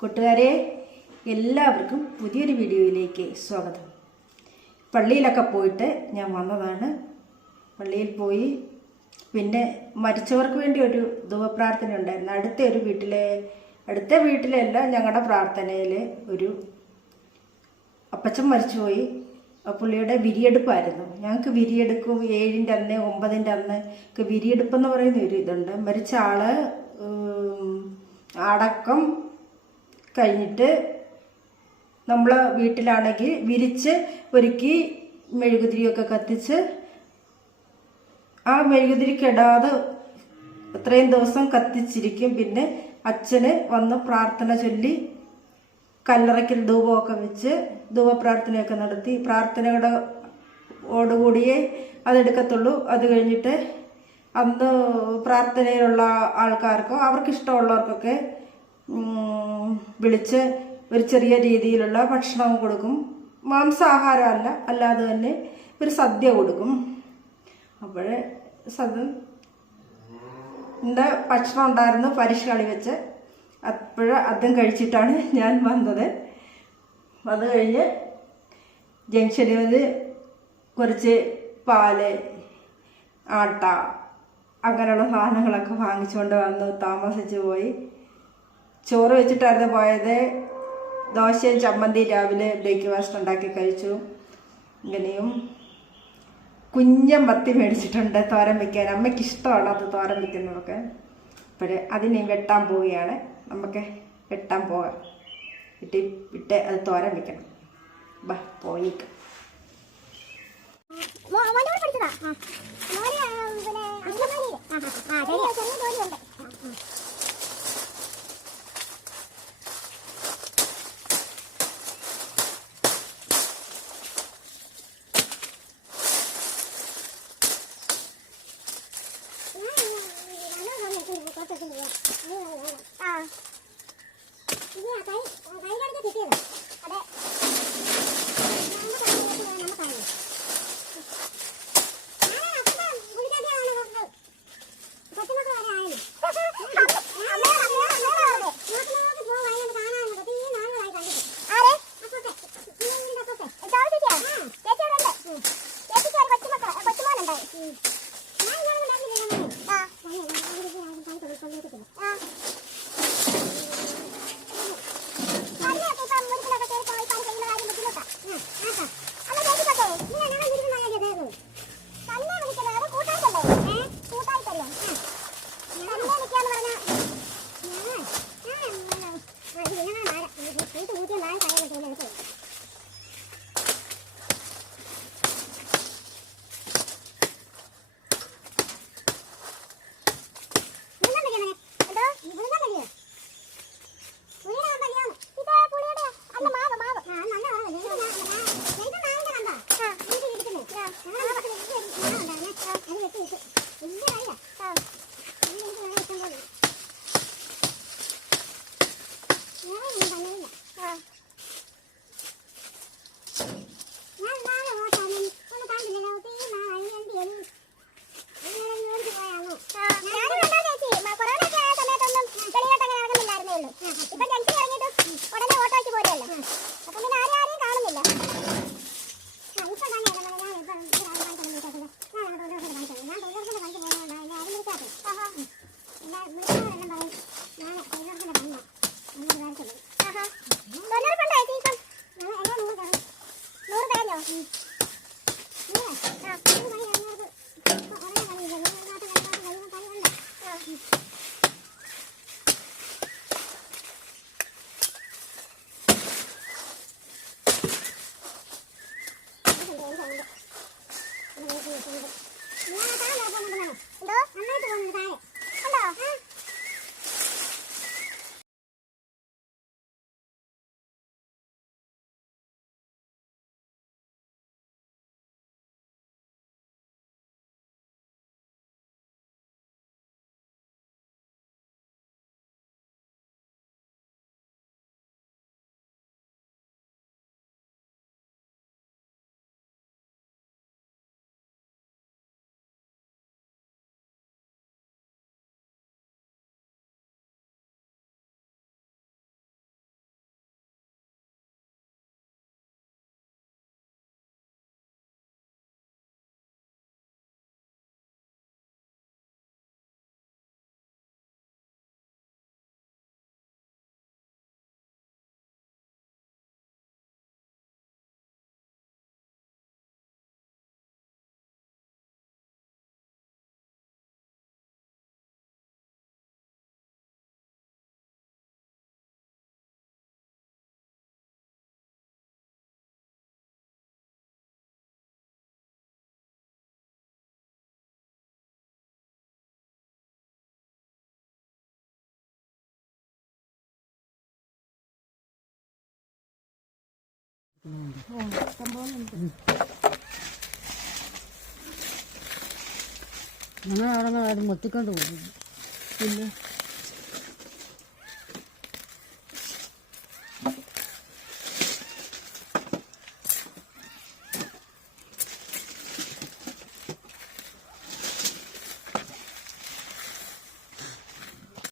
കൂട്ടുകാരെ. എല്ലാവർക്കും പുതിയൊരു വീഡിയോയിലേക്ക് സ്വാഗതം. പള്ളിയിലൊക്കെ പോയിട്ട് ഞാൻ വന്നതാണ്. പള്ളിയിൽ പോയി പിന്നെ മരിച്ചവർക്ക് വേണ്ടി ഒരു ധുവപ്രാർത്ഥന ഉണ്ടായിരുന്നു. അടുത്ത ഒരു വീട്ടിലെ അടുത്ത വീട്ടിലല്ല ഞങ്ങളുടെ പ്രാർത്ഥനയിൽ ഒരു അപ്പച്ചൻ മരിച്ചുപോയി. പുള്ളിയുടെ വിരിയെടുപ്പായിരുന്നു. ഞങ്ങൾക്ക് വിരിയെടുക്കും ഏഴിന്റെ അന്ന് ഒമ്പതിന്റെ അന്ന് ഒക്കെ വിരിയെടുപ്പെന്ന് പറയുന്ന ഒരു ഇതുണ്ട്. മരിച്ച ഉം, അടക്കം കഴിഞ്ഞിട്ട് നമ്മൾ വീട്ടിലാണെങ്കിൽ വിരിച്ച് ഒരുക്കി മെഴുകുതിരിയൊക്കെ കത്തിച്ച് ആ മെഴുകുതിരി കെടാതെ ഇത്രയും ദിവസം കത്തിച്ചിരിക്കും. പിന്നെ അച്ഛന് വന്ന് പ്രാർത്ഥന ചൊല്ലി കല്ലറയ്ക്കൽ ധൂപമൊക്കെ വെച്ച് ധൂപപ്രാർത്ഥനയൊക്കെ നടത്തി പ്രാർത്ഥനയുടെ ഓടുകൂടിയേ അതെടുക്കത്തുള്ളൂ. അത് കഴിഞ്ഞിട്ട് അന്ന് പ്രാർത്ഥനയിലുള്ള ആൾക്കാർക്കോ അവർക്ക് ഇഷ്ടമുള്ളവർക്കൊക്കെ ഉം, വിളിച്ച് ഒരു ചെറിയ രീതിയിലുള്ള ഭക്ഷണം കൊടുക്കും. മാംസാഹാരമല്ല അല്ലാതെ തന്നെ ഒരു സദ്യ കൊടുക്കും. അപ്പോഴേ സദ് എന്റെ ഭക്ഷണം ഉണ്ടായിരുന്നു പരീക്ഷ കളി വെച്ച്. അപ്പോഴ അതും കഴിച്ചിട്ടാണ് ഞാൻ വന്നത്. അത് കഴിഞ്ഞ് ജംഗ്ഷനിൽ കുറച്ച് പാൽ ആട്ട അങ്ങനെയുള്ള സാധനങ്ങളൊക്കെ വാങ്ങിച്ചുകൊണ്ട് വന്ന് താമസിച്ച് പോയി. ചോറ് വെച്ചിട്ടായിരുന്നു പോയത്. ദോശയും ചമ്മന്തി രാവിലെ ബ്രേക്ക്ഫാസ്റ്റ് ഉണ്ടാക്കി കഴിച്ചു. ഇങ്ങനെയും കുഞ്ഞൻ മത്തി മേടിച്ചിട്ടുണ്ട് തോരൻ വെക്കാൻ. അമ്മയ്ക്ക് ഇഷ്ടമാണ് അത് തോരൻ വെക്കുന്നതൊക്കെ. അപ്പോൾ അതിനെ വെട്ടാൻ പോവുകയാണ്. നമുക്ക് വെട്ടാൻ പോകാം ഇട്ട് ഇട്ട് അത് തോരൻ വെക്കണം. ബാ പോയിക്കാം. മോനോട് പഠിച്ചതാ. മോന് പിന്നെ ശരിയാ, ചെറിയ ജോലിയുണ്ട് കിട്ടിയത്. അതെ. എന്തോ പുളിയാണ് ഇത് പുളിയുടെ അല്ല മാവ് മാവ് Mm-hmm. ഞങ്ങൾ അവിടെ ആരും മുത്തിക്കൊണ്ട് പോകുന്നു പിന്നെ